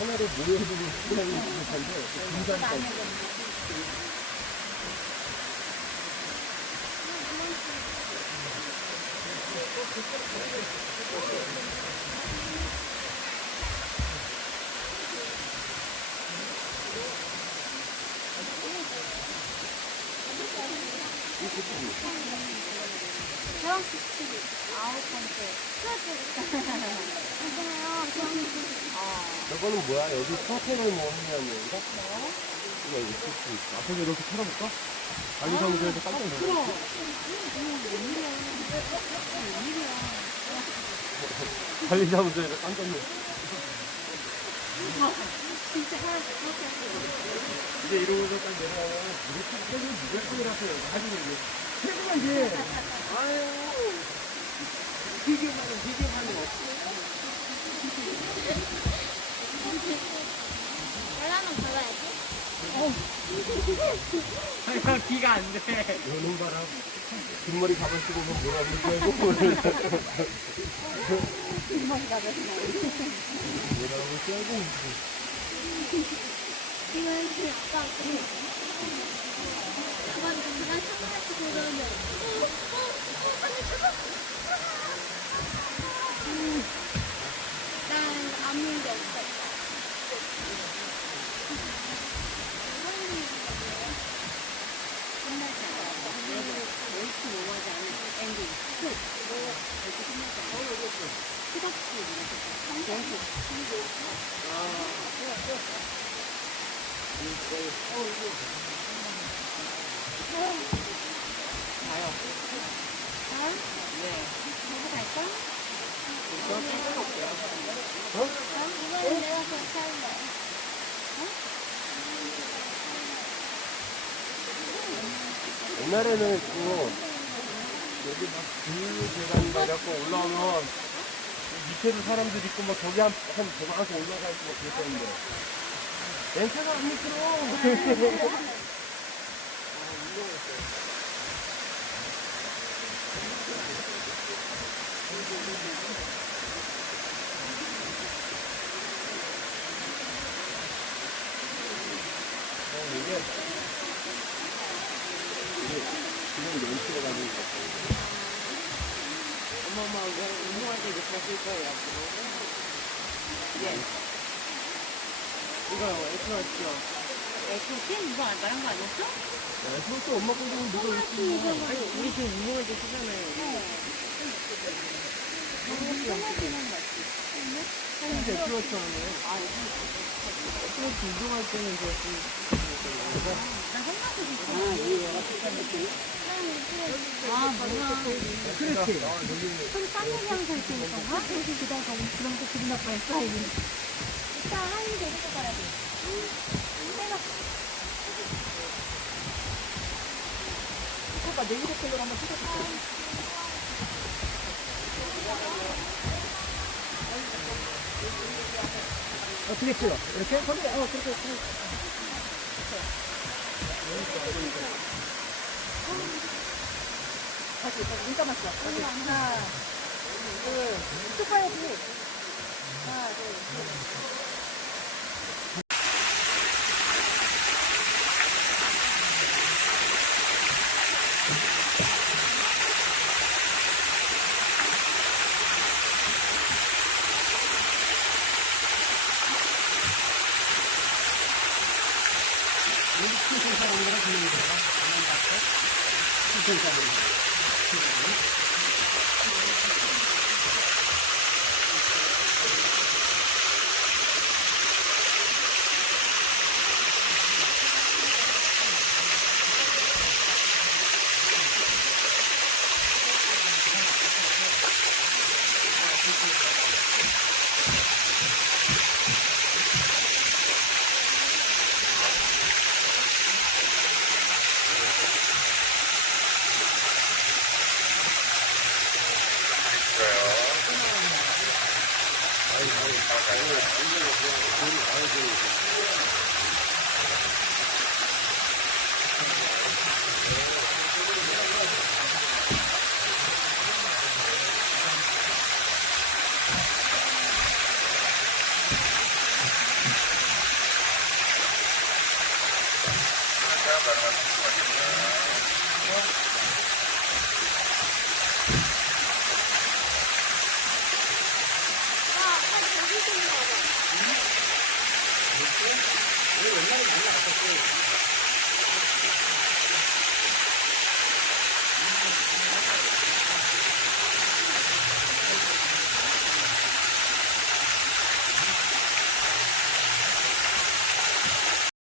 하나를 모여주고 시간이 있을 텐데 중간까지. 저거는 뭐야? 여기 서태를 뭐 하냐는 건가? 여기 있을 앞에서 이렇게 털어볼까? 관리사무소에서 깜짝 놀랐어. 관리사무소에서 깜짝 놀랐어. 이제 이러고서 딱 내려가면 이렇게 깨지면 무조건이라서 가지고 이제 깨지면 이제 아유 비교만은 없어. 발라는 발라야지. 형 기가 안 돼. 노는 바람 뒷머리 가발 쓰고 오면 뭐라고 그러고 뒷머리 가벼서 뭐라고 써야지. 이거 이렇게 약간 그만 참아야지 그러면 빨리 참아. 난 아무 일도 없어. 이번엔 내가 괜찮네. 옛날에는 또 여기 막 계단 내려고 올라오면 밑에도 사람들 있고 막 저기 한 저만큼 올라가 있고 막 그랬었는데 렌트가 안 미끄러워. 지금 연치해 가지고 엄마 운동할 때 이렇게 쓸 거예요 앞으로. 예. 이거 에스워치요. 에스워치 이거 말한 거 아니었어? 또 엄마 거는 누가 있지? 아니 우리 지금 운동할 때 쓰잖아요. 이제 에스워치 하는 거예요? 에스워치 운동할 때는 이제 그렇지. 손 땀내기 하면서 이렇게 있던가? 그래서 그다음 가면 그런 거 기분 나빠했어. 일단 하인이 데리고 가야 돼. 오빠 내일 컬러 한번 찍어줄게. 어떻게 찍어? 이렇게? 거기, 그렇게. 다시, 눈 감았어. 하나, 둘, 쭉 봐야지. 하나, 둘, 셋. 아,